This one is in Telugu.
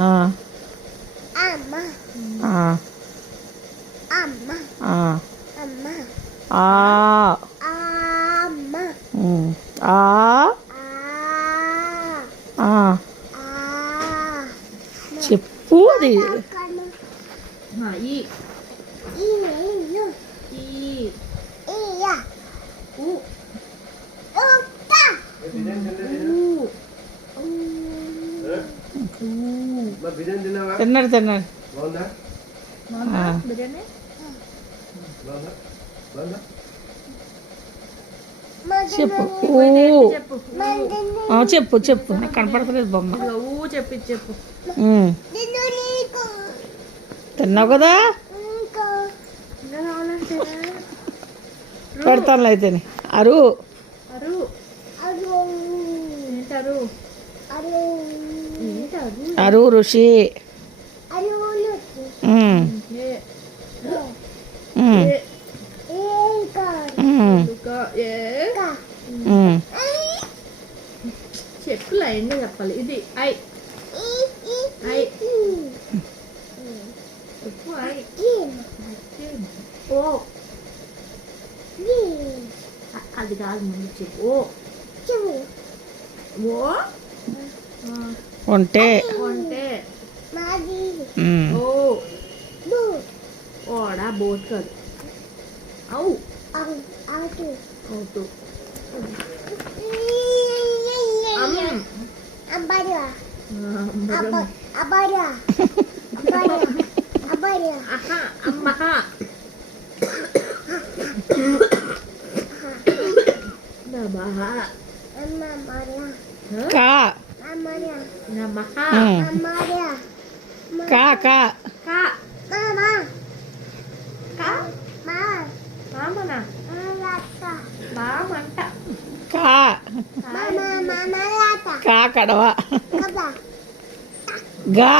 అమ్మ అమ్మ అమ్మ ఆ అమ్మ ఆ ఆ చెప్పు అది ఈ ఈ ఊ తిన్నాడు తిన్నాడు బిర్యానీ చెప్పు చెప్పు చెప్పు చెప్పు నాకు కనపడతలేదు బొమ్మ ఊ చెప్పి చెప్పు తిన్నావు కదా పెడతాను అయితే అరు అరు ఏంటరు అరు ఋషి చెప్పు లైన్గా చెప్పాలి ఇది ఐ ఐ చెప్పు ఐ ఓ అది కాదు ముందు చెప్పు ఓ ఉంటే అంటే ఓ ఓడా బోట్ కాదు అవు అవుతూ కా కా కా కా కా కడవ గా